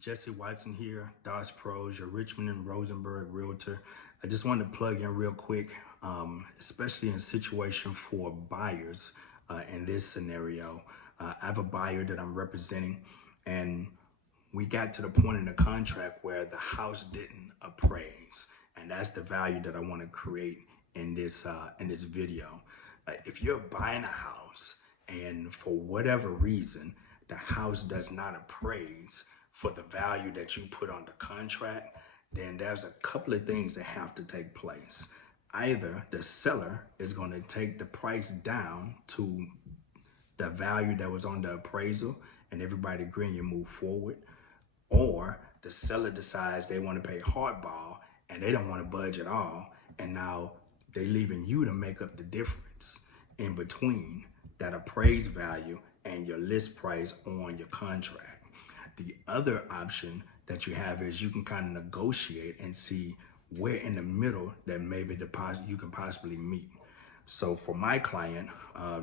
Jesse.watson here, Pros, your Richmond and Rosenberg Realtor. I just wanted to plug in real quick, especially in a situation for buyers in this scenario. I have a buyer that I'm representing, and we got to the point in the contract where the house didn't appraise, and that's the value that I want to create in this video. If you're buying a house and for whatever reason the house does not appraise for the value that you put on the contract, then there's a couple of things that have to take place. Either the seller is going to take the price down to the value that was on the appraisal and everybody agree and you move forward, or the seller decides they want to pay hardball and they don't want to budge at all, and now they're leaving you to make up the difference in between that appraised value and your list price on your contract. The other option that you have is you can kind of negotiate and see where in the middle that maybe you can possibly meet. So for my client,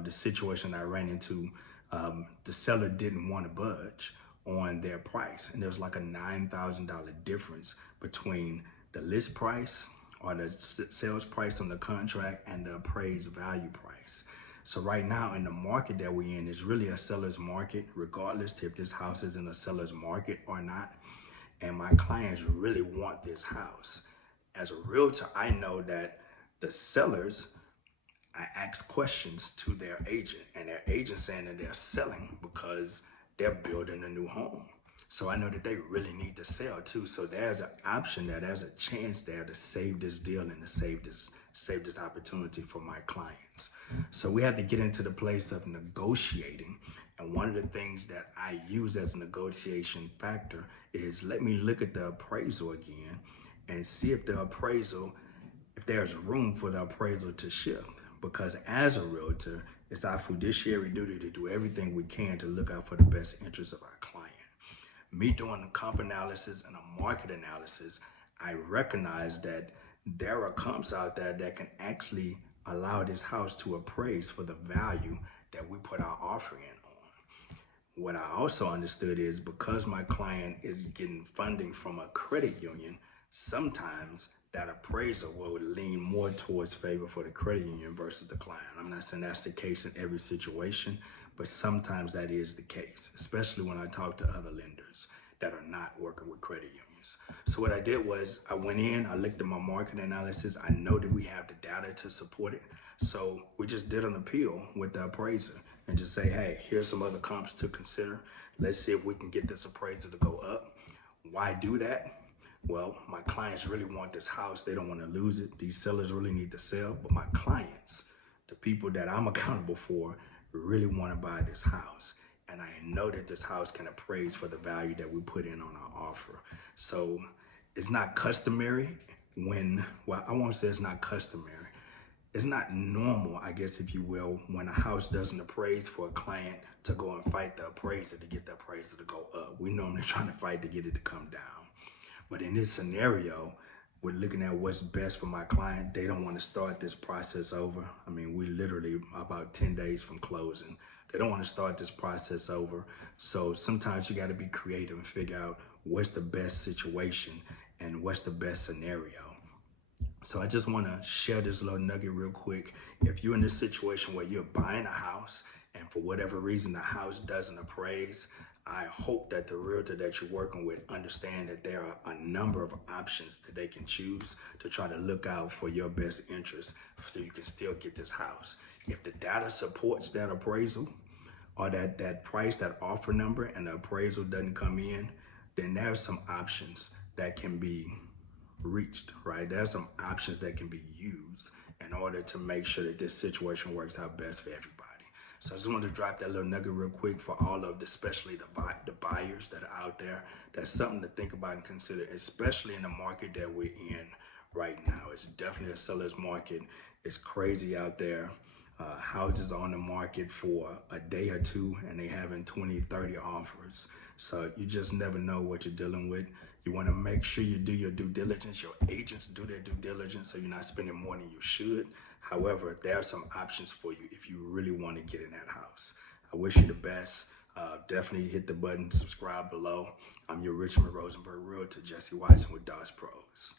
the situation I ran into, the seller didn't want to budge on their price. And there was like a $9,000 difference between the list price or the sales price on the contract and the appraised value price. So right now in the market that we're in is really a seller's market, regardless if this house is in a seller's market or not. And my clients really want this house. As a realtor, I know that the sellers, I ask questions to their agent, and their agent saying that they're selling because they're building a new home. So I know that they really need to sell too. So there's an option there, there's a chance there to save this deal and to save this opportunity for my clients. So we have to get into the place of negotiating. And one of the things that I use as a negotiation factor is let me look at the appraisal again and see if there's room for the appraisal to shift. Because as a realtor, it's our fiduciary duty to do everything we can to look out for the best interests of our client. Me doing a comp analysis and a market analysis, I recognize that there are comps out there that can actually allow this house to appraise for the value that we put our offer in on. What I also understood is because my client is getting funding from a credit union, sometimes that appraiser will lean more towards favor for the credit union versus the client. I'm not saying that's the case in every situation, but sometimes that is the case, especially when I talk to other lenders that are not working with credit unions. So what I did was I went in, I looked at my market analysis. I know that we have the data to support it. So we just did an appeal with the appraiser and just say, hey, here's some other comps to consider. Let's see if we can get this appraiser to go up. Why do that? Well, my clients really want this house. They don't want to lose it. These sellers really need to sell. But my clients, the people that I'm accountable for, really want to buy this house. And I know that this house can appraise for the value that we put in on our offer. So it's not customary I won't say it's not customary. It's not normal, I guess, if you will, when a house doesn't appraise for a client to go and fight the appraiser to get the appraiser to go up. We normally trying to fight to get it to come down. But in this scenario, we're looking at what's best for my client. They don't want to start this process over. I mean, we literally about 10 days from closing. They don't want to start this process over. So sometimes you got to be creative and figure out what's the best situation and what's the best scenario. So I just want to share this little nugget real quick. If you're in this situation where you're buying a house and for whatever reason the house doesn't appraise, I hope that the realtor that you're working with understand that there are a number of options that they can choose to try to look out for your best interest so you can still get this house. If the data supports that appraisal or that price, that offer number, and the appraisal doesn't come in, then there's some options that can be reached, right? There's some options that can be used in order to make sure that this situation works out best for everybody. So I just wanted to drop that little nugget real quick for all of, especially the buyers that are out there. That's something to think about and consider, especially in the market that we're in right now. It's definitely a seller's market. It's crazy out there. Houses are on the market for a day or two and they having 20, 30 offers. So you just never know what you're dealing with. You want to make sure you do your due diligence. Your agents do their due diligence so you're not spending more than you should. However, there are some options for you if you really want to get in that house. I wish you the best. Definitely hit the button, subscribe below. I'm your Richmond Rosenberg Realtor, Jesse Watson with Dodge Pros.